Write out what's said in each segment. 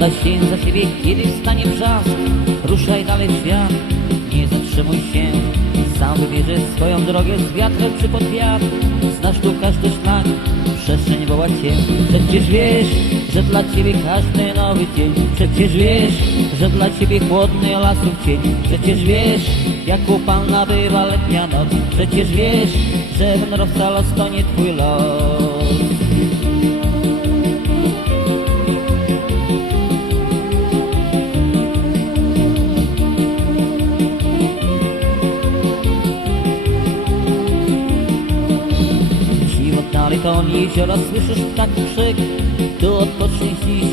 Daj się za siebie, kiedy wstanie wrzask. Ruszaj dalej w świat, nie zatrzymuj się. Sam wybierzesz swoją drogę z wiatrem czy pod wiatr. Znasz tu każdy szlak, przestrzeń woła cię. Przecież wiesz, że dla ciebie każdy nowy dzień. Przecież wiesz, że dla ciebie chłodny lasów cień. Przecież wiesz, jak upalna bywa letnia noc. Przecież wiesz, że wędrowca los to nie twój los. Dalej to jezioro, słyszysz ptaki krzyk. Tu odpocznij dziś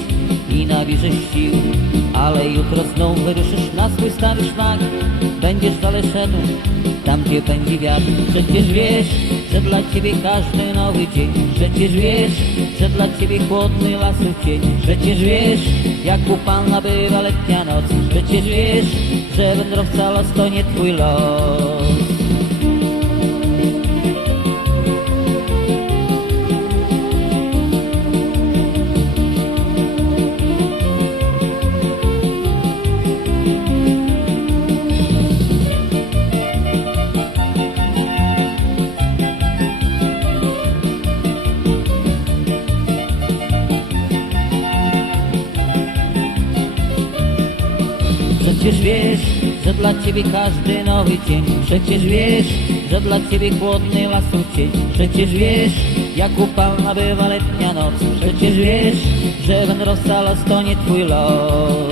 i nabierzesz sił, ale jutro znów wyruszysz na swój stary szlak. Będziesz dalej szedł tam, gdzie pędzi wiatr. Przecież wiesz, że dla ciebie każdy nowy dzień. Przecież wiesz, że dla ciebie chłodny lasów cień. Przecież wiesz, jak upalna bywa letnia noc. Przecież wiesz, że wędrowca los to nie twój los. Przecież wiesz, że dla ciebie każdy nowy dzień. Przecież wiesz, że dla ciebie chłodny lasów cień. Przecież wiesz, jak upalna bywa letnia noc. Przecież wiesz, że wędrowca los to nie twój los.